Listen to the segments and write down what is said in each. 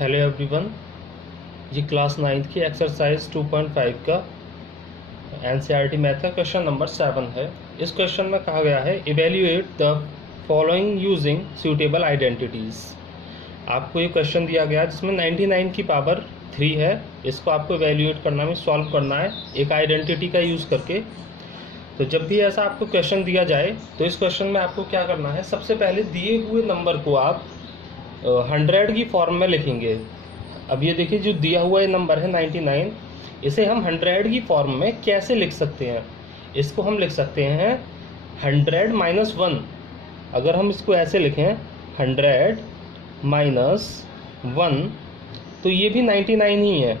Hello everyone. ये class 9th की exercise 2.5 का एनसीईआरटी मैथ का क्वेश्चन नंबर 7 है। इस क्वेश्चन में कहा गया है evaluate the following using suitable identities. आपको ये क्वेश्चन दिया गया जिसमें 99 की पावर 3 है। इसको आपको इवेल्युएट करना है, सॉल्व करना है एक आइडेंटिटी का यूज़ करके। तो जब भी ऐसा आपको क्वेश्चन दिया जाए तो इस क्वेश्चन में आपको क्या करना है, सबसे पहले दिए हुए नंबर को आप 100 की फॉर्म में लिखेंगे। अब ये देखिए जो दिया हुआ ये नंबर है 99, इसे हम 100 की फॉर्म में कैसे लिख सकते हैं। इसको हम लिख सकते हैं 100 माइनस 1। अगर हम इसको ऐसे लिखें 100 माइनस 1 तो ये भी 99 ही है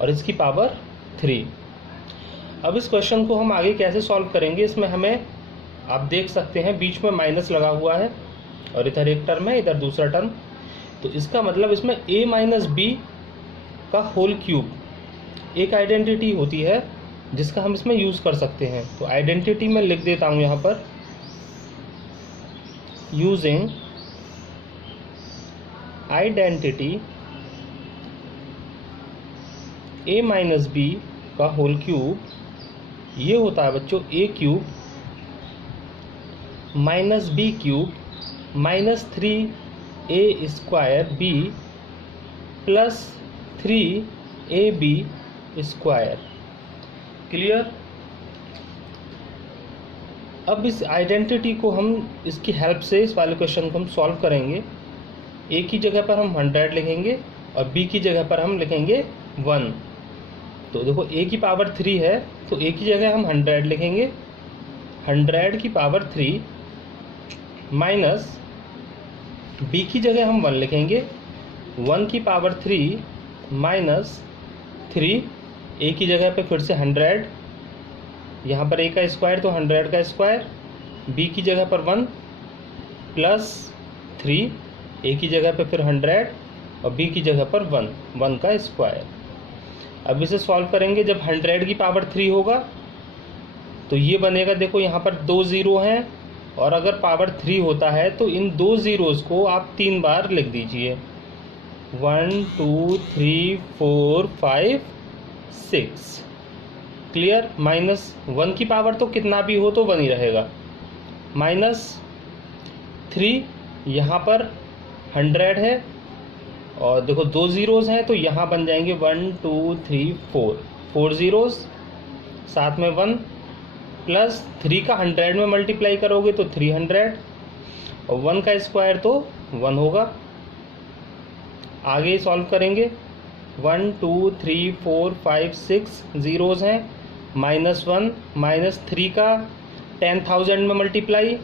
और इसकी पावर 3। अब इस क्वेश्चन को हम आगे कैसे सॉल्व करेंगे, इसमें हमें आप देख सकते हैं बीच में माइनस लगा हुआ है और इधर एक टर्म है, इधर दूसरा टर्म। तो इसका मतलब इसमें a माइनस बी का होल क्यूब एक आइडेंटिटी होती है जिसका हम इसमें यूज़ कर सकते हैं। तो आइडेंटिटी में लिख देता हूँ यहाँ पर using identity a minus B का होल क्यूब ये होता है बच्चों a cube minus B cube minus 3a square B plus 3ab square. Clear. अब इस आइडेंटिटी को हम इसकी हेल्प से इस वाले क्वेश्चन को हम सॉल्व करेंगे। a की जगह पर हम 100 लिखेंगे और b की जगह पर हम लिखेंगे 1। तो देखो a की पावर 3 है तो a की जगह हम 100 लिखेंगे, 100 की पावर 3 माइनस b की जगह हम 1 लिखेंगे, 1 की पावर 3 माइनस 3, a की जगह पे फिर से 100, यहाँ पर a का स्क्वायर तो 100 का स्क्वायर, b की जगह पर 1 प्लस 3, a की जगह पे फिर 100 और b की जगह पर 1 का स्क्वायर। अब इसे सॉल्व करेंगे, जब 100 की पावर 3 होगा तो ये बनेगा, देखो यहाँ पर 2 ज़ीरो हैं और अगर पावर 3 होता है तो इन 2 ज़ीरोज़ को आप 3 बार लिख दीजिए, 1 2 3 4 5 6। क्लियर। माइनस 1 की पावर तो कितना भी हो तो 1 ही रहेगा, माइनस 3 यहाँ पर 100 है और देखो 2 ज़ीरोज़ हैं तो यहाँ बन जाएंगे 1 2 3 4 ज़ीरोज़, साथ में 1 प्लस 3 का 100 में मल्टीप्लाई करोगे तो 300 और 1 का स्क्वायर तो 1 होगा। आगे सॉल्व करेंगे, 1 2 3 4 5 6 ज़ीरोज़ हैं, माइनस 1 माइनस 3 का 10,000 में मल्टीप्लाई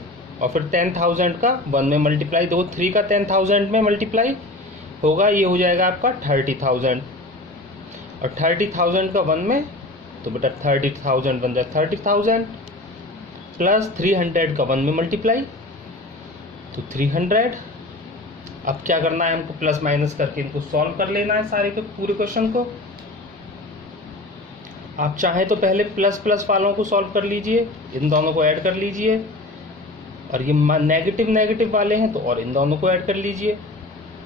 और फिर 10,000 का 1 में मल्टीप्लाई। देखो 3 का 10,000 में मल्टीप्लाई होगा, ये हो जाएगा आपका 30,000 और 30,000 का 1 में तो बेटा 30,000 बन जाए 30,000 प्लस 300 का 1 में मल्टीप्लाई तो 300। अब क्या करना है हमको, प्लस माइनस करके इनको सॉल्व कर लेना है सारे के पूरे क्वेश्चन को। आप चाहें तो पहले प्लस प्लस वालों को सॉल्व कर लीजिए, इन दोनों को ऐड कर लीजिए, और ये नेगेटिव नेगेटिव वाले हैं तो और इन दोनों को ऐड कर लीजिए।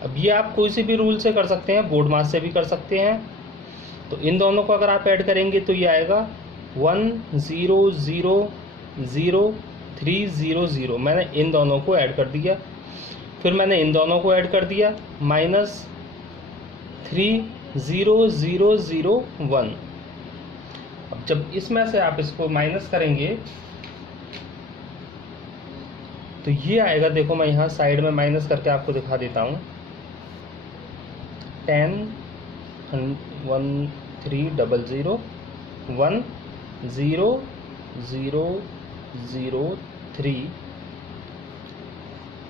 अब ये आप कोई से भी रूल से कर सकते हैं, बोर्ड मास से भी कर सकते हैं। तो इन दोनों को अगर आप ऐड करेंगे तो ये आएगा 1 0 0 0 3 0 0। मैंने इन दोनों को ऐड कर दिया, फिर मैंने इन दोनों को ऐड कर दिया, माइनस 3 0 0 0 1। अब जब इसमें से आप इसको माइनस करेंगे तो ये आएगा, देखो मैं यहाँ साइड में माइनस करके आपको दिखा देता हूँ, 10 1 3 0 0 1 0 0 0 3।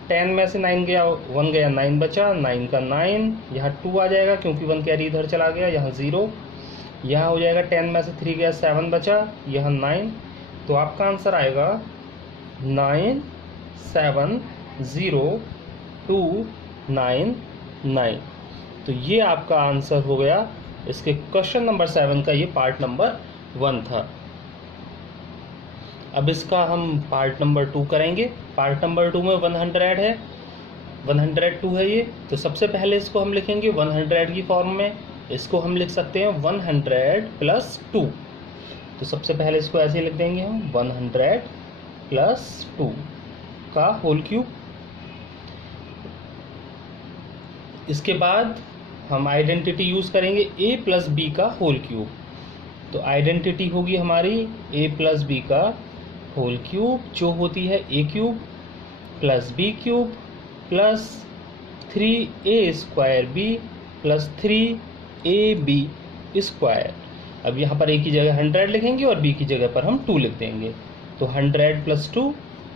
10 में से 9 गया, 1 गया, 9 बचा, 9 का 9, यहाँ 2 आ जाएगा क्योंकि 1 कैरी इधर चला गया, यहाँ 0, यहाँ हो जाएगा 10 में से 3 गया, 7 बचा, यहाँ 9। तो आपका आंसर आएगा 9 7 0 2 9 9। तो ये आपका आंसर हो गया इसके क्वेश्चन नंबर 7 का, ये पार्ट नंबर 1 था। अब इसका हम पार्ट नंबर 2 करेंगे। पार्ट नंबर 2 में 100 है 102 है ये, तो सबसे पहले इसको हम लिखेंगे 100 की फॉर्म में। इसको हम लिख सकते हैं 100 प्लस 2। तो सबसे पहले इसको ऐसे लिख देंगे हम 100 प्लस 2 का होल क्यूब। इसके बाद हम आइडेंटिटी यूज़ करेंगे a प्लस बी का होल क्यूब। तो आइडेंटिटी होगी हमारी a प्लस बी का होल क्यूब, जो होती है a cube plus B cube plus 3a² b plus 3ab square. अब यहाँ पर a की जगह 100 लिखेंगे और b की जगह पर हम 2 लिख देंगे। तो 100 प्लस 2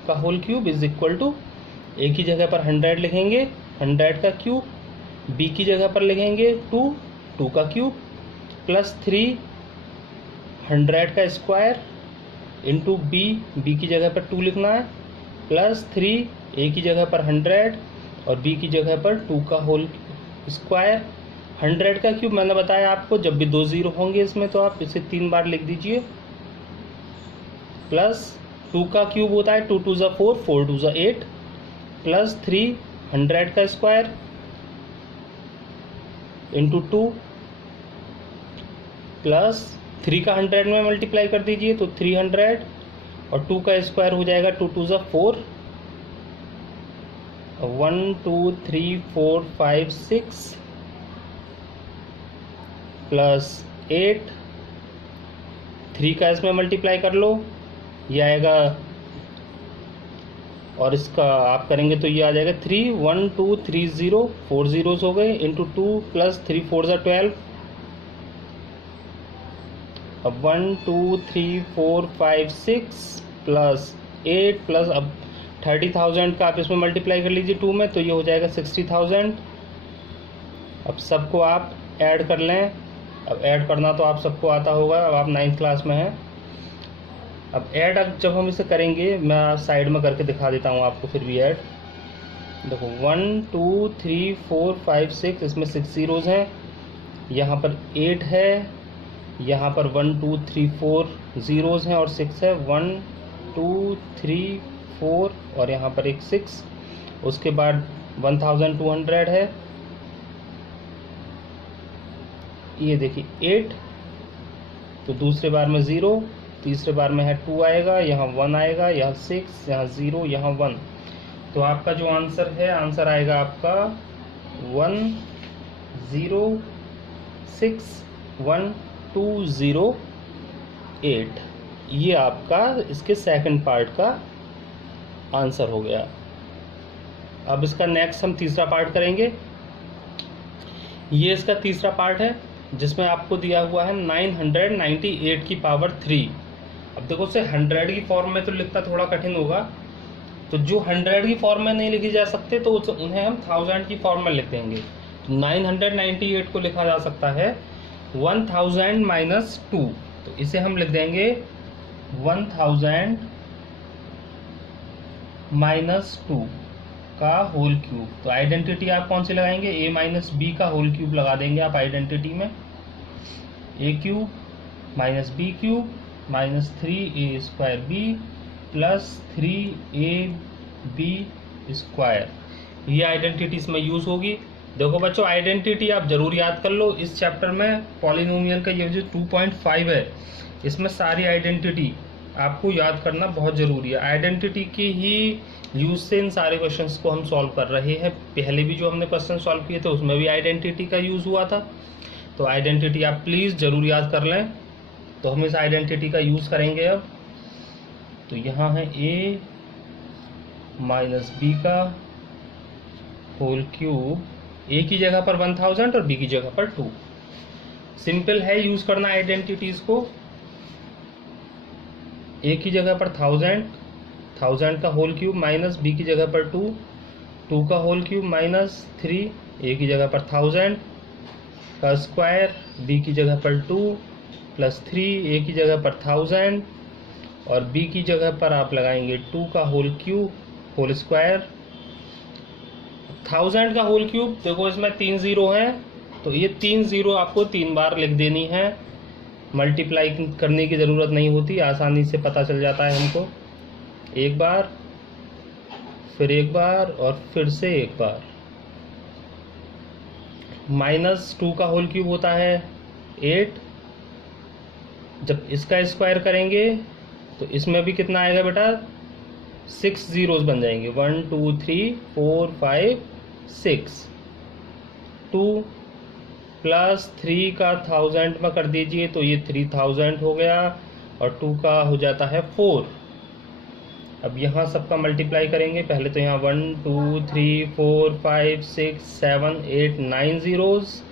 का whole cube is equal to a की जगह पर 100 लिखेंगे 100 का क्यूब, b की जगह पर लिखेंगे 2 का क्यूब प्लस 300 का स्क्वायर इंटू b की जगह पर 2 लिखना है प्लस 3 a की जगह पर 100 और b की जगह पर 2 का होल स्क्वायर। 100 का क्यूब मैंने बताया आपको, जब भी 2 0 होंगे इसमें तो आप इसे 3 बार लिख दीजिए, प्लस 2 का क्यूब होता है 2 2 ज़ा 4 4 2 ज़ा 8 प्लस 300 का स्क्वायर इंटू 2 प्लस 3 का 100 में मल्टीप्लाई कर दीजिए तो 300 और 2 का स्क्वायर हो जाएगा 2 2 ज़ा 4 1 2 3 4 5 6 प्लस 8 3 का इसमें मल्टीप्लाई कर लो, ये आएगा और इसका आप करेंगे तो ये आ जाएगा 3 1 2 3 0 4 zeros हो गए इंटू 2 प्लस 3 4 ज़ा 12। अब 1 2 3 4 5 6 प्लस 8 प्लस अब 30,000 का आप इसमें मल्टीप्लाई कर लीजिए 2 में तो ये हो जाएगा 60,000। अब सबको आप ऐड कर लें। अब ऐड करना तो आप सबको आता होगा, अब आप 9th क्लास में हैं। अब ऐड जब हम इसे करेंगे, मैं साइड में करके दिखा देता हूँ आपको फिर भी ऐड। देखो 1 2 3 4 5 6 इसमें 6 zeros हैं, यहाँ पर 8 है, यहाँ पर 1 2 3 4 zeros हैं और 6 है, 1 2 3 4 और यहाँ पर एक 6। उसके बाद 1200 है, ये देखिए 8, तो दूसरे बार में 0, तीसरे बार में है 2 आएगा, यहाँ 1 आएगा, यहाँ 6, यहाँ 0, यहाँ 1। तो आपका जो आंसर है, आंसर आएगा आपका 1 0 6 1 2 0 8। ये आपका इसके सेकंड पार्ट का आंसर हो गया। अब इसका नेक्स्ट हम तीसरा पार्ट करेंगे। ये इसका तीसरा पार्ट है जिसमें आपको दिया हुआ है 998 की पावर 3। अब देखो उसे 100 की फॉर्म में तो लिखना थोड़ा कठिन होगा, तो जो 100 की फॉर्म में नहीं लिखी जा सकते तो उन्हें हम 1000 की फॉर्म में लिख देंगे। तो 998 को लिखा जा सकता है 1000 माइनस 2, तो इसे हम लिख देंगे 1000 माइनस 2 का होल क्यूब। तो आइडेंटिटी आप कौन सी लगाएंगे, a माइनस बी का होल क्यूब लगा देंगे आप आइडेंटिटी में। a cube minus B cube minus 3a² b plus 3ab square, ये आइडेंटिटी इसमें यूज होगी। देखो बच्चों, आइडेंटिटी आप जरूर याद कर लो। इस चैप्टर में पॉलिनोमियल का ये जो 2.5 है, इसमें सारी आइडेंटिटी आपको याद करना बहुत ज़रूरी है। आइडेंटिटी की ही यूज से इन सारे क्वेश्चंस को हम सॉल्व कर रहे हैं। पहले भी जो हमने क्वेश्चन सॉल्व किए थे उसमें भी आइडेंटिटी का यूज़ हुआ था। तो आइडेंटिटी आप प्लीज़ ज़रूर याद कर लें। तो हम इस आइडेंटिटी का यूज़ करेंगे अब। तो यहाँ है a माइनस बी का होल क्यूब, a की जगह पर 1000 और b की जगह पर 2। सिंपल है यूज़ करना आइडेंटिटीज़ को। a की जगह पर 1000 का होल क्यूब माइनस b की जगह पर 2 का होल क्यूब माइनस 3, a की जगह पर 1000 का स्क्वायर, b की जगह पर 2 प्लस 3, a की जगह पर 1000 और b की जगह पर आप लगाएंगे 2 का होल क्यूब होल स्क्वायर। 1000 का होल क्यूब, देखो इसमें 3 0 हैं, तो ये 3 0 आपको 3 बार लिख देनी है। मल्टीप्लाई करने की ज़रूरत नहीं होती, आसानी से पता चल जाता है हमको। एक बार फिर एक बार और फिर से एक बार। -2 का होल क्यूब होता है 8। जब इसका स्क्वायर करेंगे तो इसमें भी कितना आएगा बेटा, 6 जीरोस बन जाएंगे, 1 2 3 4 5 6। 2 प्लस 3 का 1000 में कर दीजिए तो ये 3000 हो गया, और 2 का हो जाता है 4। अब यहाँ सबका मल्टीप्लाई करेंगे, पहले तो यहाँ 1 2 3 4 5 6 7 8 9 जीरोस,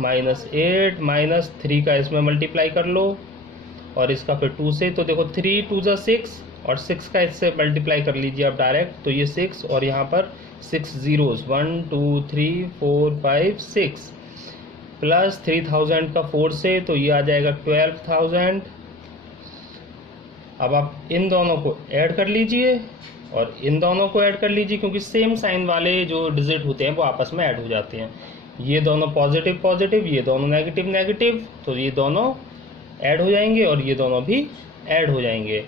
-8 -3 का इसमें मल्टीप्लाई कर लो, और इसका फिर 2 से, तो देखो 3 2 जा 6, और 6 का इससे मल्टीप्लाई कर लीजिए आप डायरेक्ट, तो ये 6, और यहाँ पर 6 जीरोस, 1 2 3 4 5 6, प्लस 3000 का 4 से, तो ये आ जाएगा 12000। अब आप इन दोनों को ऐड कर लीजिए और इन दोनों को ऐड कर लीजिए, क्योंकि सेम साइन वाले जो डिजिट होते हैं वो आपस में ऐड हो जाते हैं। ये दोनों पॉजिटिव पॉजिटिव, ये दोनों नेगेटिव नेगेटिव, तो ये दोनों ऐड हो जाएंगे और ये दोनों भी ऐड हो जाएंगे।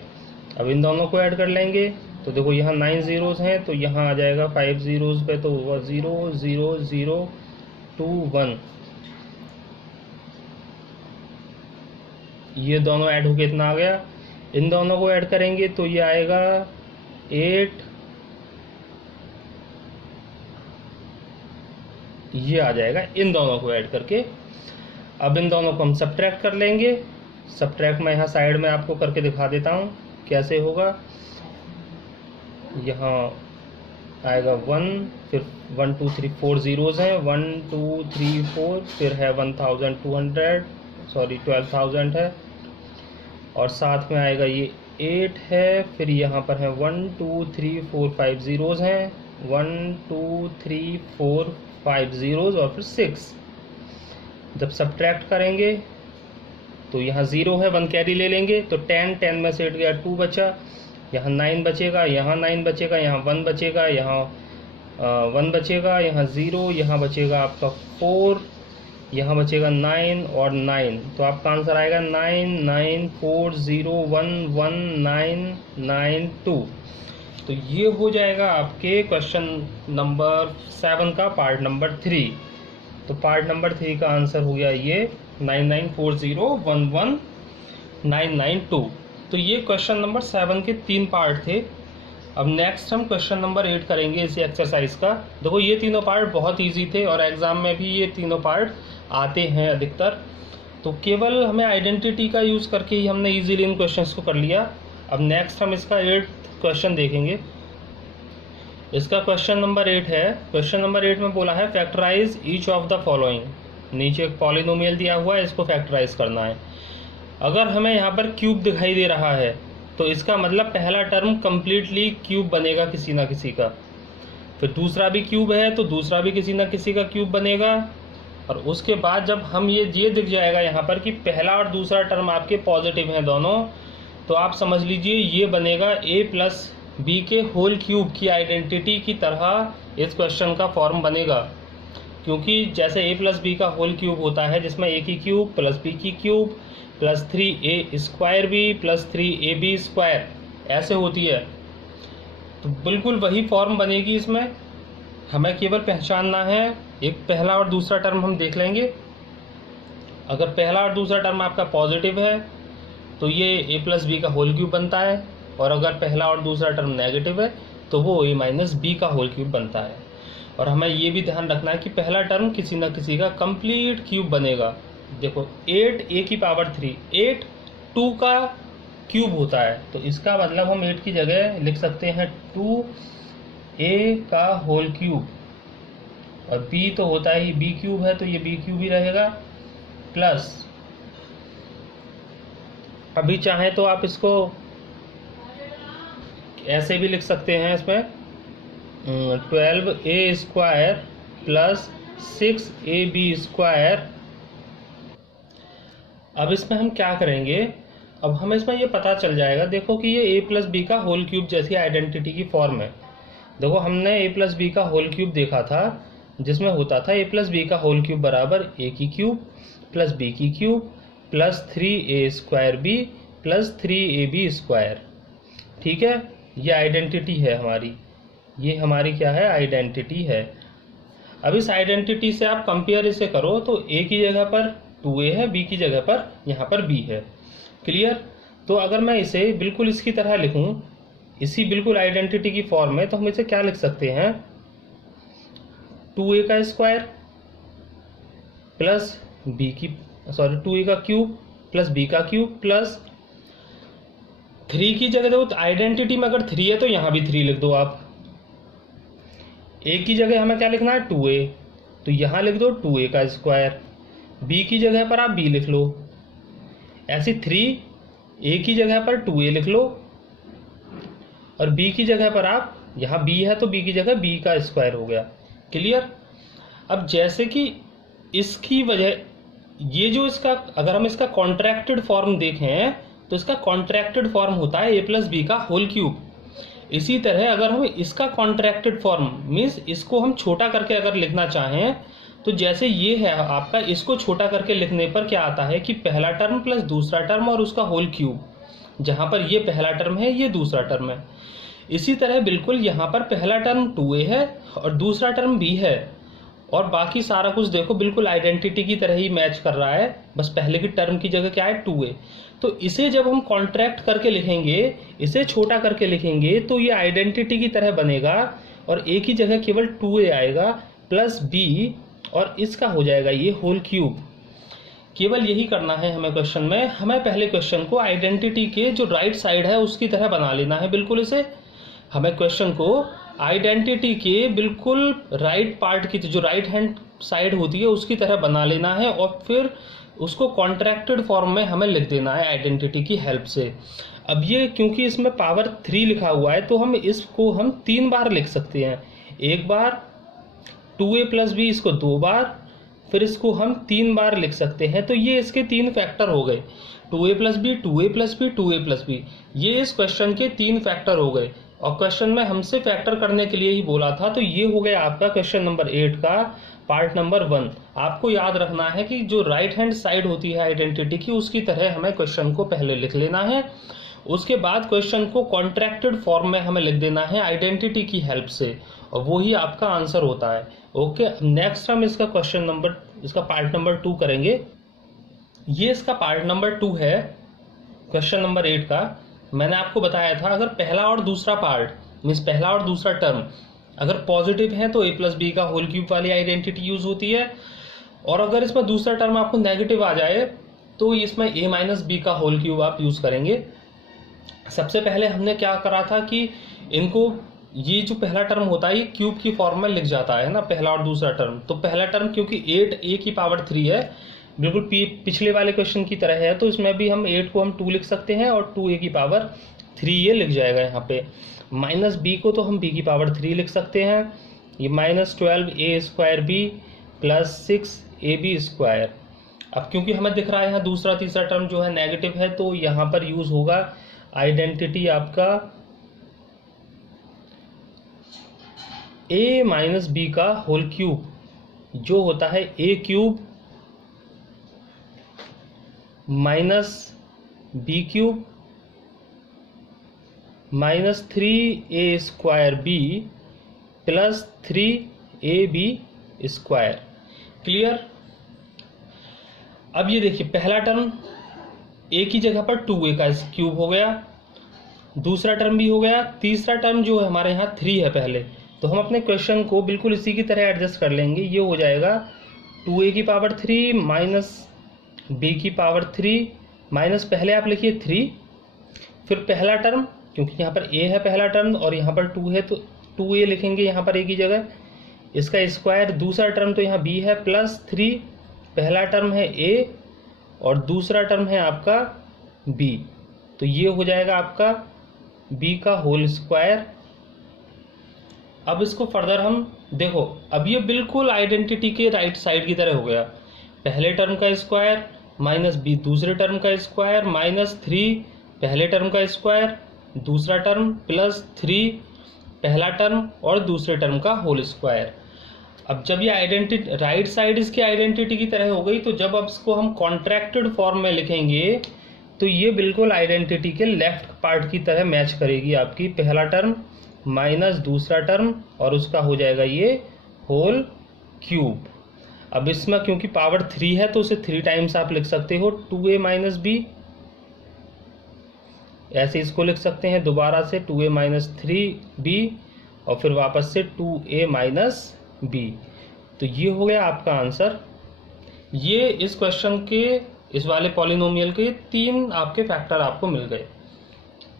अब इन दोनों को ऐड कर लेंगे, तो देखो यहाँ 9 जीरोस हैं, तो यहाँ आ जाएगा 5 जीरोस पे, तो 0 0 0 2 1। ये दोनों ऐड होके इतना आ गया। इन दोनों को ऐड करेंगे तो ये आएगा 8, ये आ जाएगा इन दोनों को ऐड करके। अब इन दोनों को हम सब्ट्रैक्ट कर लेंगे। सब्ट्रैक्ट मैं यहाँ साइड में आपको करके दिखा देता हूँ कैसे होगा। यहाँ आएगा 1, फिर 1 2 3 4 जीरोस हैं, 1 2 3 4, फिर है 12,000 है, और साथ में आएगा ये 8 है, फिर यहाँ पर है 1 2 3 4 5 जीरोस हैं, 1 2 3 4 5 जीरोस, और फिर 6। जब सब्ट्रैक्ट करेंगे तो यहाँ 0 है, 1 कैरी ले लेंगे, तो 10 में से हट गया 2 बचा, यहाँ 9 बचेगा, यहाँ 9 बचेगा, यहाँ 1 बचेगा, यहाँ 1 बचेगा, यहाँ 0, यहाँ बचेगा आपका 4, यहाँ बचेगा 9 और 9, तो आपका आंसर आएगा 9940119992। तो ये हो जाएगा आपके क्वेश्चन नंबर 7 का पार्ट नंबर 3। तो पार्ट नंबर 3 का आंसर हो गया ये 9940119992। तो ये क्वेश्चन नंबर 7 के 3 पार्ट थे। अब नेक्स्ट हम क्वेश्चन नंबर 8 करेंगे इसी एक्सरसाइज का। देखो ये तीनों पार्ट बहुत इजी थे और एग्जाम में भी ये तीनों पार्ट आते हैं अधिकतर, तो केवल हमें आइडेंटिटी का यूज़ करके ही हमने इजीली इन क्वेश्चंस को कर लिया। अब नेक्स्ट हम इसका 8 क्वेश्चन देखेंगे। इसका क्वेश्चन नंबर 8 है। क्वेश्चन नंबर 8 में बोला है factorise each of the following. नीचे एक पॉलिनोमियल दिया हुआ है, इसको फैक्टराइज करना है। अगर हमें यहाँ पर क्यूब दिखाई दे रहा है तो इसका मतलब पहला टर्म कंप्लीटली क्यूब बनेगा किसी ना किसी का, फिर दूसरा भी क्यूब है तो दूसरा भी किसी ना किसी का क्यूब बनेगा, और उसके बाद जब हम ये दिख जाएगा यहाँ पर कि पहला और दूसरा टर्म आपके पॉजिटिव हैं दोनों, तो आप समझ लीजिए ये बनेगा a प्लस बी के होल क्यूब की आइडेंटिटी की तरह इस क्वेश्चन का फॉर्म बनेगा। क्योंकि जैसे a प्लस बी का होल क्यूब होता है जिसमें a की क्यूब प्लस b की cube plus 3a square B plus 3ab square ऐसे होती है, तो बिल्कुल वही फॉर्म बनेगी इसमें। हमें केवल पहचानना है, एक पहला और दूसरा टर्म हम देख लेंगे। अगर पहला और दूसरा टर्म आपका पॉजिटिव है तो ये a प्लस बी का होल क्यूब बनता है, और अगर पहला और दूसरा टर्म नेगेटिव है तो वो a माइनस बी का होल क्यूब बनता है। और हमें ये भी ध्यान रखना है कि पहला टर्म किसी न किसी का कंप्लीट क्यूब बनेगा। देखो 8 a की पावर 3, 8 2 का क्यूब होता है, तो इसका मतलब हम 8 की जगह लिख सकते हैं 2a का होल क्यूब, और b तो होता ही b क्यूब है तो ये b क्यूब ही रहेगा, प्लस अभी चाहें तो आप इसको ऐसे भी लिख सकते हैं, इसमें 12a square plus 6ab square. अब इसमें हम क्या करेंगे, अब हमें इसमें ये पता चल जाएगा, देखो कि ये a प्लस बी का होल क्यूब जैसी आइडेंटिटी की फॉर्म है। देखो हमने a प्लस बी का होल क्यूब देखा था जिसमें होता था a प्लस बी का होल क्यूब बराबर a की क्यूब प्लस b की cube plus 3a square b plus 3ab square. ठीक है, ये आइडेंटिटी है हमारी। ये हमारी क्या है, आइडेंटिटी है। अब इस आइडेंटिटी से आप कंपेयर इसे करो तो ए की जगह पर 2a है, बी की जगह पर यहाँ पर b है। क्लियर। तो अगर मैं इसे बिल्कुल इसकी तरह लिखूं, इसी बिल्कुल आइडेंटिटी की फॉर्म में, तो हम इसे क्या लिख सकते हैं, 2a का स्क्वायर प्लस बी की 2a का क्यूब प्लस b का क्यूब प्लस 3 की जगह देखो, तो आइडेंटिटी में अगर 3 है तो यहाँ भी 3 लिख दो आप। a की जगह हमें क्या लिखना है, 2a, तो यहाँ लिख दो 2a का स्क्वायर। b की जगह पर आप b लिख लो, ऐसे 3a की जगह पर 2a लिख लो, और b की जगह पर आप, यहाँ b है तो b की जगह b का स्क्वायर हो गया। क्लियर। अब जैसे कि इसकी वजह, ये जो इसका, अगर हम इसका कॉन्ट्रैक्टेड फॉर्म देखें तो इसका कॉन्ट्रैक्टेड फॉर्म होता है a प्लस बी का होल क्यूब। इसी तरह अगर हम इसका कॉन्ट्रैक्टेड फॉर्म मीन्स इसको हम छोटा करके अगर लिखना चाहें तो जैसे ये है आपका, इसको छोटा करके लिखने पर क्या आता है कि पहला टर्म प्लस दूसरा टर्म और उसका होल क्यूब, जहाँ पर ये पहला टर्म है ये दूसरा टर्म है। इसी तरह बिल्कुल यहाँ पर पहला टर्म 2a है और दूसरा टर्म b है, और बाकी सारा कुछ देखो बिल्कुल आइडेंटिटी की तरह ही मैच कर रहा है, बस पहले की टर्म की जगह क्या है 2a। तो इसे जब हम कॉन्ट्रैक्ट करके लिखेंगे, इसे छोटा करके लिखेंगे तो ये आइडेंटिटी की तरह बनेगा, और a की जगह केवल 2a आएगा प्लस b, और इसका हो जाएगा ये होल क्यूब। केवल यही करना है हमें क्वेश्चन में। हमें पहले क्वेश्चन को आइडेंटिटी के जो राइट साइड है उसकी तरह बना लेना है बिल्कुल इसे। हमें क्वेश्चन को आइडेंटिटी के बिल्कुल राइट पार्ट की, जो राइट हैंड साइड होती है उसकी तरह बना लेना है, और फिर उसको कॉन्ट्रैक्टेड फॉर्म में हमें लिख देना है आइडेंटिटी की हेल्प से। अब ये क्योंकि इसमें पावर 3 लिखा हुआ है तो हम इसको हम 3 बार लिख सकते हैं। एक बार 2a प्लस बी, इसको 2 बार, फिर इसको हम 3 बार लिख सकते हैं। तो ये इसके 3 फैक्टर हो गए, 2a plus B, 2a plus B, 2a plus B. ये इस क्वेश्चन के 3 फैक्टर हो गए, और क्वेश्चन में हमसे फैक्टर करने के लिए ही बोला था। तो ये हो गया आपका क्वेश्चन नंबर 8 का पार्ट नंबर 1। आपको याद रखना है कि जो राइट हैंड साइड होती है आइडेंटिटी की, उसकी तरह हमें क्वेश्चन को पहले लिख लेना है, उसके बाद क्वेश्चन को कॉन्ट्रैक्टेड फॉर्म में हमें लिख देना है आइडेंटिटी की हेल्प से, और वही आपका आंसर होता है। ओके, नेक्स्ट हम इसका क्वेश्चन नंबर, इसका पार्ट नंबर 2 करेंगे। ये इसका पार्ट नंबर 2 है क्वेश्चन नंबर 8 का। मैंने आपको बताया था अगर पहला और दूसरा पार्ट मीन्स पहला और दूसरा टर्म अगर पॉजिटिव है तो a प्लस बी का होल क्यूब वाली आइडेंटिटी यूज होती है, और अगर इसमें दूसरा टर्म आपको नेगेटिव आ जाए तो इसमें a माइनस बी का होल क्यूब आप यूज करेंगे। सबसे पहले हमने क्या करा था कि इनको, ये जो पहला टर्म होता है ये क्यूब की फॉर्म में लिख जाता है ना, पहला और दूसरा टर्म। तो पहला टर्म क्योंकि 8a की पावर 3 है, बिल्कुल पिछले वाले क्वेश्चन की तरह है, तो इसमें भी हम 8 को हम 2 लिख सकते हैं और 2a की पावर 3 ये लिख जाएगा यहाँ पे। माइनस b को तो हम b की पावर 3 लिख सकते हैं, ये minus 12a square b plus 6ab square. अब क्योंकि हमें दिख रहा है यहाँ दूसरा तीसरा टर्म जो है नेगेटिव है, तो यहाँ पर यूज होगा आइडेंटिटी आपका a माइनस बी का होल क्यूब, जो होता है a cube minus B cube minus 3a square b plus 3ab square. Clear. अब ये देखिए पहला टर्म a की जगह पर 2a का क्यूब हो गया, दूसरा टर्म भी हो गया, तीसरा टर्म जो है हमारे यहाँ 3 है पहले, तो हम अपने क्वेश्चन को बिल्कुल इसी की तरह एडजस्ट कर लेंगे। ये हो जाएगा 2a की पावर 3 माइनस b की पावर 3 माइनस, पहले आप लिखिए 3, फिर पहला टर्म क्योंकि यहाँ पर a है पहला टर्म और यहाँ पर 2 है तो 2a लिखेंगे यहाँ पर a की जगह, इसका स्क्वायर, दूसरा टर्म तो यहाँ b है प्लस 3, पहला टर्म है a और दूसरा टर्म है आपका b, तो ये हो जाएगा आपका b का होल स्क्वायर। अब इसको फर्दर हम देखो, अब ये बिल्कुल आइडेंटिटी के राइट साइड की तरह हो गया, पहले टर्म का स्क्वायर माइनस b दूसरे टर्म का स्क्वायर माइनस 3 पहले टर्म का स्क्वायर दूसरा टर्म प्लस 3 पहला टर्म और दूसरे टर्म का होल स्क्वायर। अब जब ये आइडेंटिटी राइट साइड इसकी आइडेंटिटी की तरह हो गई, तो जब अब इसको हम कॉन्ट्रैक्टेड फॉर्म में लिखेंगे तो ये बिल्कुल आइडेंटिटी के लेफ्ट पार्ट की तरह मैच करेगी आपकी, पहला टर्म माइनस दूसरा टर्म और उसका हो जाएगा ये होल क्यूब। अब इसमें क्योंकि पावर 3 है तो उसे 3 टाइम्स आप लिख सकते हो 2a माइनस बी, ऐसे इसको लिख सकते हैं दोबारा से 2a माइनस 3b और फिर वापस से 2a माइनस बी। तो ये हो गया आपका आंसर। ये इस क्वेश्चन के, इस वाले पॉलिनोमियल के 3 आपके फैक्टर आपको मिल गए।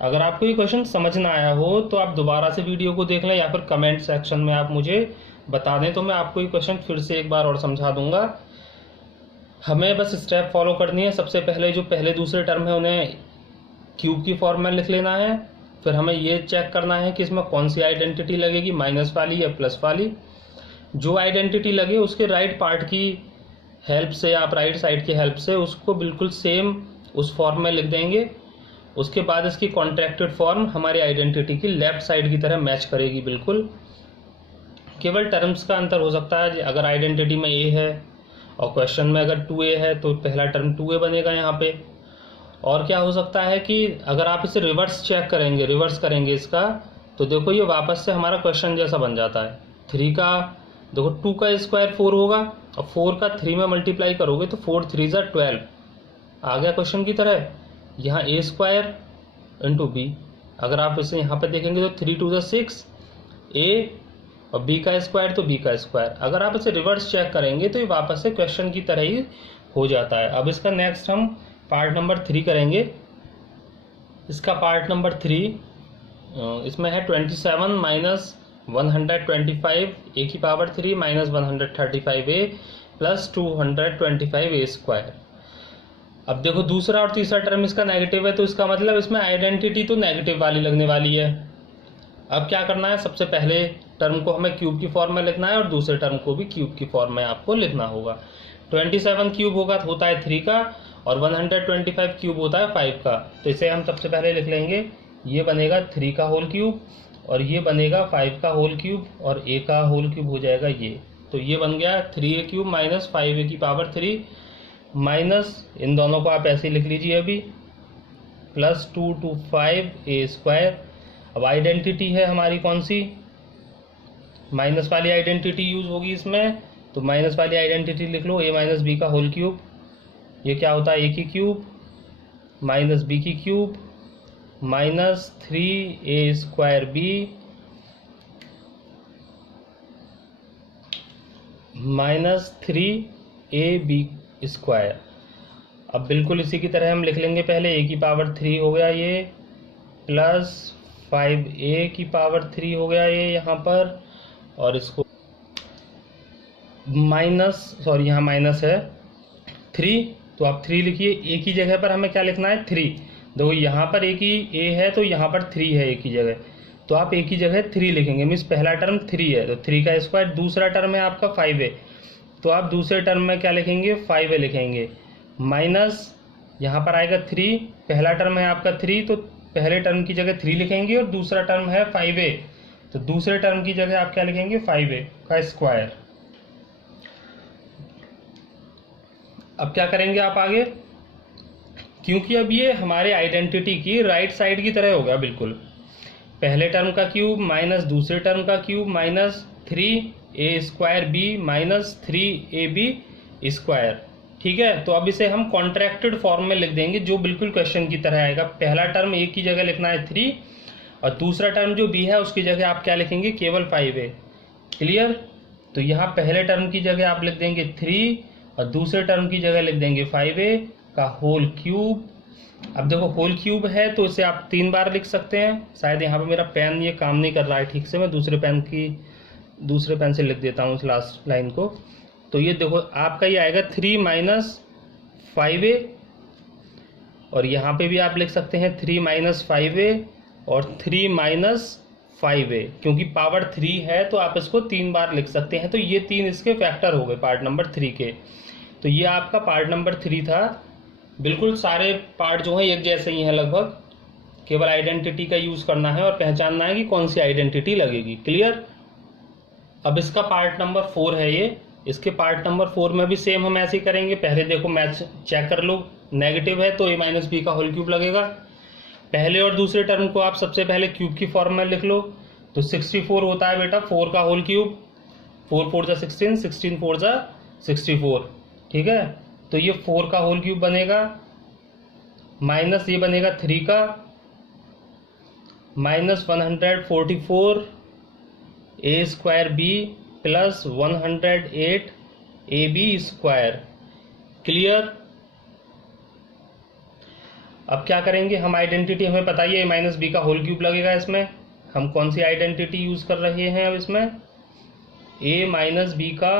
अगर आपको ये क्वेश्चन समझ ना आया हो तो आप दोबारा से वीडियो को देख लें या फिर कमेंट सेक्शन में आप मुझे बता दें, तो मैं आपको ये क्वेश्चन फिर से एक बार और समझा दूंगा। हमें बस स्टेप फॉलो करनी है। सबसे पहले जो पहले दूसरे टर्म है उन्हें क्यूब की फॉर्म में लिख लेना है। फिर हमें ये चेक करना है कि इसमें कौन सी आइडेंटिटी लगेगी, माइनस वाली या प्लस वाली। जो आइडेंटिटी लगे उसके राइट पार्ट की हेल्प से, आप राइट साइड की हेल्प से उसको बिल्कुल सेम उस फॉर्म में लिख देंगे। उसके बाद इसकी कॉन्ट्रैक्टेड फॉर्म हमारी आइडेंटिटी की लेफ्ट साइड की तरह मैच करेगी बिल्कुल। केवल टर्म्स का अंतर हो सकता है, अगर आइडेंटिटी में a है और क्वेश्चन में अगर 2a है तो पहला टर्म 2a बनेगा यहाँ पे। और क्या हो सकता है कि अगर आप इसे रिवर्स चेक करेंगे, रिवर्स करेंगे इसका, तो देखो ये वापस से हमारा क्वेश्चन जैसा बन जाता है। 3 का देखो 2 का स्क्वायर 4 होगा और 4 का 3 में मल्टीप्लाई करोगे तो 4 3 ज़ा 12 आ गया क्वेश्चन की तरह। यहाँ a स्क्वायर इंटू बी, अगर आप इसे यहाँ पे देखेंगे तो 3 2 ज़ा 6 a और b का स्क्वायर तो b का स्क्वायर। अगर आप इसे रिवर्स चेक करेंगे तो ये वापस से क्वेश्चन की तरह ही हो जाता है। अब इसका नेक्स्ट हम पार्ट नंबर 3 करेंगे। इसका पार्ट नंबर 3 इसमें है 27 माइनस 125 a की power 3 minus 135a plus 225a square. अब देखो दूसरा और तीसरा टर्म इसका नेगेटिव है तो इसका मतलब इसमें आइडेंटिटी तो नेगेटिव वाली लगने वाली है। अब क्या करना है, सबसे पहले टर्म को हमें क्यूब की फॉर्म में लिखना है और दूसरे टर्म को भी क्यूब की फॉर्म में आपको लिखना होगा। 27 क्यूब होता है 3 का और 125 क्यूब होता है 5 का। तो इसे हम सबसे पहले लिख लेंगे, ये बनेगा 3 का होल क्यूब और ये बनेगा 5 का होल क्यूब और a का होल क्यूब हो जाएगा ये। तो ये बन गया 3a क्यूब माइनस 5a की पावर 3 माइनस, इन दोनों को आप ऐसे लिख लीजिए अभी, प्लस 225a स्क्वायर। अब आइडेंटिटी है हमारी कौन सी, माइनस वाली आइडेंटिटी यूज होगी इसमें, तो माइनस वाली आइडेंटिटी लिख लो, a माइनस बी का होल क्यूब। ये क्या होता है, a की क्यूब माइनस b की cube minus 3a square b minus 3ab square. अब बिल्कुल इसी की तरह हम लिख लेंगे, पहले a की पावर 3 हो गया ये, प्लस 5a की पावर 3 हो गया ये यहाँ पर, और इसको माइनस, सॉरी यहाँ माइनस है 3, तो आप 3 लिखिए। a की जगह पर हमें क्या लिखना है 3। देखो यहाँ पर a है तो यहाँ पर 3 है a की जगह, तो आप a की जगह 3 लिखेंगे, मीन्स पहला टर्म 3 है तो 3 का स्क्वायर। दूसरा टर्म है आपका 5a, तो आप दूसरे टर्म में क्या लिखेंगे 5a लिखेंगे, माइनस यहाँ पर आएगा 3, पहला टर्म है आपका 3 तो पहले टर्म की जगह 3 लिखेंगे और दूसरा टर्म है 5a तो दूसरे टर्म की जगह आप क्या लिखेंगे 5a का स्क्वायर। अब क्या करेंगे आप आगे, क्योंकि अब ये हमारे आइडेंटिटी की राइट साइड की तरह होगा बिल्कुल, पहले टर्म का क्यूब माइनस दूसरे टर्म का cube minus 3a square b minus 3ab square. ठीक है, तो अब इसे हम कॉन्ट्रैक्टेड फॉर्म में लिख देंगे जो बिल्कुल क्वेश्चन की तरह आएगा। पहला टर्म a की जगह लिखना है 3 और दूसरा टर्म जो b है उसकी जगह आप क्या लिखेंगे केवल 5a। क्लियर, तो यहाँ पहले टर्म की जगह आप लिख देंगे 3 और दूसरे टर्म की जगह लिख देंगे 5a का होल क्यूब। अब देखो होल क्यूब है तो इसे आप 3 बार लिख सकते हैं। शायद यहाँ पे मेरा पेन ये काम नहीं कर रहा है ठीक से, मैं दूसरे पेन से लिख देता हूँ इस लास्ट लाइन को। तो ये देखो आपका ये आएगा 3 माइनस 5a और यहाँ पे भी आप लिख सकते हैं 3 माइनस 5a और 3 माइनस 5a, क्योंकि पावर 3 है तो आप इसको 3 बार लिख सकते हैं। तो ये 3 इसके फैक्टर हो गए पार्ट नंबर 3 के। तो ये आपका पार्ट नंबर 3 था। बिल्कुल सारे पार्ट जो हैं एक जैसे ही हैं लगभग, केवल आइडेंटिटी का यूज़ करना है और पहचानना है कि कौन सी आइडेंटिटी लगेगी। क्लियर, अब इसका पार्ट नंबर 4 है ये। इसके पार्ट नंबर 4 में भी सेम हम ऐसे ही करेंगे। पहले देखो मैच चेक कर लो, नेगेटिव है तो a माइनस बी का होल क्यूब लगेगा। पहले और दूसरे टर्म को आप सबसे पहले क्यूब की फॉर्म में लिख लो, तो 64 होता है बेटा 4 का होल क्यूब, 4 4 जा 16, 16 4 जा 64, ठीक है। तो ये 4 का होल क्यूब बनेगा, माइनस ये बनेगा 3 का, minus 144 A square B plus 108 A B square. Clear. अब क्या करेंगे हम, आइडेंटिटी हमें पता ही है, ए माइनस बी का होल क्यूब लगेगा इसमें। हम कौन सी आइडेंटिटी यूज कर रहे हैं अब इसमें, ए माइनस बी का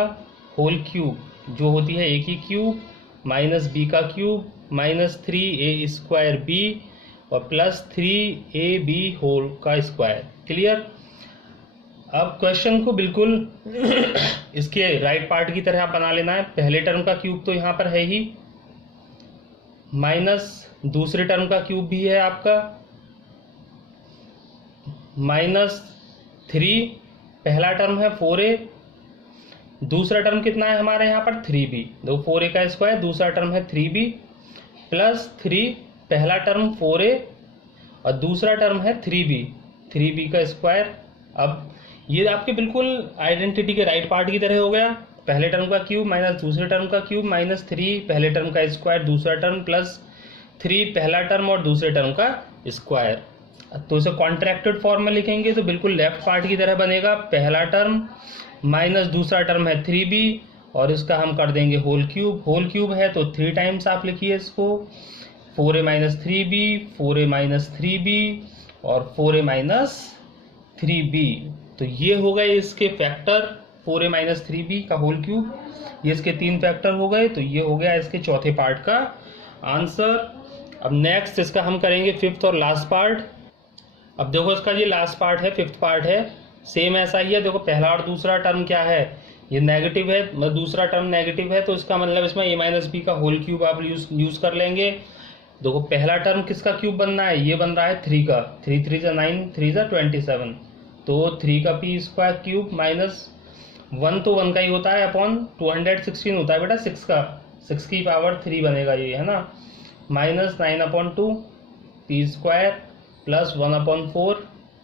होल क्यूब, जो होती है ए की क्यूब माइनस बी का क्यूब माइनस 3 ए स्क्वायर बी और प्लस 3 ए बी होल का स्क्वायर। क्लियर। अब क्वेश्चन को बिल्कुल इसके राइट पार्ट की तरह आप बना लेना है। पहले टर्म का क्यूब तो यहाँ पर है ही, माइनस दूसरे टर्म का क्यूब भी है आपका, माइनस 3, पहला टर्म है 4a, दूसरा टर्म कितना है हमारे यहाँ पर 3b, दो 4a का स्क्वायर, दूसरा टर्म है 3b प्लस 3, पहला टर्म 4a और दूसरा टर्म है 3b का स्क्वायर। अब ये आपके बिल्कुल आइडेंटिटी के राइट पार्ट की तरह हो गया। पहले टर्म का क्यूब माइनस दूसरे टर्म का क्यूब माइनस 3 पहले टर्म का स्क्वायर दूसरा टर्म प्लस 3 पहला टर्म और दूसरे टर्म का स्क्वायर। तो इसे कॉन्ट्रैक्टेड फॉर्म में लिखेंगे तो बिल्कुल लेफ्ट पार्ट की तरह बनेगा। पहला टर्म माइनस दूसरा टर्म है 3b और इसका हम कर देंगे होल क्यूब है तो 3 टाइम्स आप लिखिए इसको, 4a minus 3b, 4a minus 3b और 4a माइनस 3b। तो ये हो गए इसके फैक्टर, 4a माइनस 3b का होल क्यूब, ये इसके 3 फैक्टर हो गए। तो ये हो गया इसके चौथे पार्ट का आंसर। अब नेक्स्ट इसका हम करेंगे फिफ्थ और लास्ट पार्ट। अब देखो इसका ये लास्ट पार्ट है, फिफ्थ पार्ट है, सेम ऐसा ही है। देखो पहला और दूसरा टर्म क्या है, ये नेगेटिव है, मतलब दूसरा टर्म नेगेटिव है तो इसका मतलब इसमें a माइनस बी का होल क्यूब आप यूज कर लेंगे। देखो पहला टर्म किसका क्यूब बनना है, ये बन रहा है 3 का, 3 3 जा 9, 3 जा 27, तो 3 का पी स्क्वायर क्यूब माइनस 1 तो 1 का ही होता है अपॉन 216 होता है बेटा 6 का, 6 की पावर 3 बनेगा ये, है ना, minus 9/2 P square plus 1/4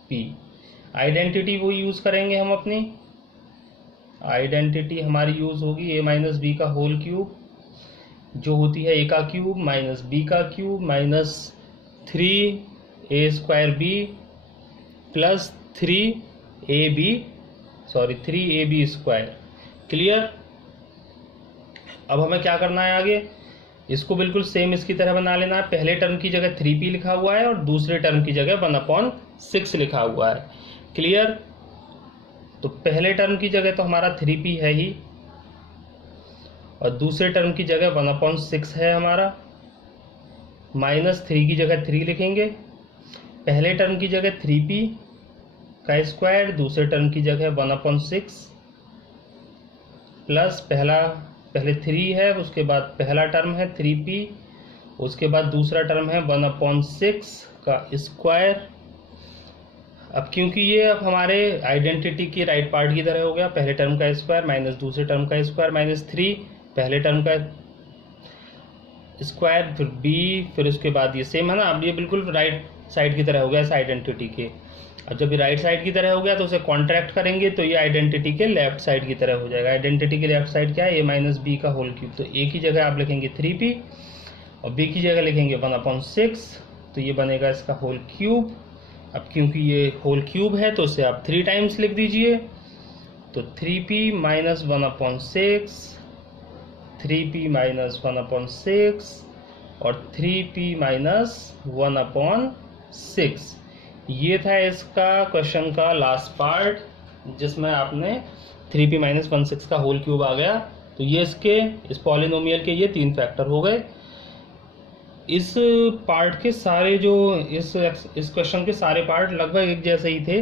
P. Identity वो यूज करेंगे हम अपनी, आइडेंटिटी हमारी यूज होगी a माइनस बी का होल क्यूब, जो होती है a का क्यूब माइनस b का cube minus 3a square b plus 3ab square. Clear. अब हमें क्या करना है आगे, इसको बिल्कुल सेम इसकी तरह बना लेना है। पहले टर्म की जगह 3p लिखा हुआ है और दूसरे टर्म की जगह 1/6 लिखा हुआ है। क्लियर। तो पहले टर्म की जगह तो हमारा 3p है ही और दूसरे टर्म की जगह 1/6 है हमारा, माइनस 3 की जगह 3 लिखेंगे, पहले टर्म की जगह 3p का स्क्वायर, दूसरे टर्म की जगह 1/6 प्लस पहले 3 है, उसके बाद पहला टर्म है 3p, उसके बाद दूसरा टर्म है 1/6 का स्क्वायर। अब क्योंकि ये अब हमारे आइडेंटिटी की राइट पार्ट की तरह हो गया, पहले टर्म का स्क्वायर माइनस दूसरे टर्म का स्क्वायर माइनस 3 पहले टर्म का स्क्वायर फिर b फिर उसके बाद ये सेम है ना। अब ये बिल्कुल राइट साइड की तरह हो गया इस आइडेंटिटी के। अब जब ये राइट साइड की तरह हो गया तो उसे कॉन्ट्रैक्ट करेंगे तो ये आइडेंटिटी के लेफ्ट साइड की तरह हो जाएगा। आइडेंटिटी के लेफ्ट साइड क्या है, a माइनस बी का होल क्यूब, तो a की जगह आप लिखेंगे 3p और b की जगह लिखेंगे 1/6, तो ये बनेगा इसका होल क्यूब। अब क्योंकि ये होल क्यूब है तो इसे आप 3 टाइम्स लिख दीजिए, तो 3p माइनस 1/6, 3p माइनस 1/6 और 3p माइनस 1/6। ये था इसका क्वेश्चन का लास्ट पार्ट, जिसमें आपने 3p माइनस 1/6 का होल क्यूब आ गया। तो ये इस पॉलिनोमियल के ये 3 फैक्टर हो गए। इस पार्ट के सारे जो इस क्वेश्चन के सारे पार्ट लगभग एक जैसे ही थे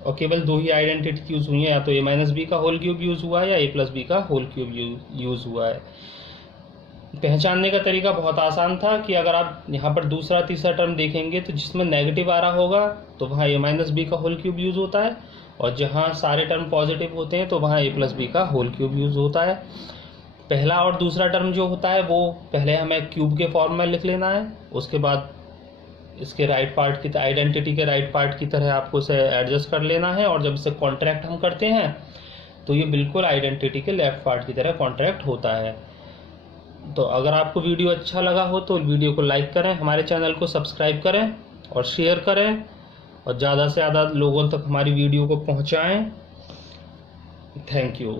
और केवल 2 ही आइडेंटिटी यूज हुई है, या तो a माइनस बी का होल क्यूब यूज हुआ है या a प्लस बी का होल क्यूब यूज हुआ है। पहचानने का तरीका बहुत आसान था कि अगर आप यहाँ पर दूसरा तीसरा टर्म देखेंगे तो जिसमें नेगेटिव आ रहा होगा तो वहाँ a माइनस बी का होल क्यूब यूज होता है, और जहाँ सारे टर्म पॉजिटिव होते हैं तो वहाँ a प्लस बी का होल क्यूब यूज होता है। पहला और दूसरा टर्म जो होता है वो पहले हमें क्यूब के फॉर्म में लिख लेना है, उसके बाद इसके राइट पार्ट की आइडेंटिटी के राइट पार्ट की तरह आपको इसे एडजस्ट कर लेना है, और जब इसे कॉन्ट्रैक्ट हम करते हैं तो ये बिल्कुल आइडेंटिटी के लेफ्ट पार्ट की तरह कॉन्ट्रैक्ट होता है। तो अगर आपको वीडियो अच्छा लगा हो तो वीडियो को लाइक करें, हमारे चैनल को सब्सक्राइब करें और शेयर करें, और ज़्यादा से ज़्यादा लोगों तक हमारी वीडियो को पहुंचाएं। Thank you.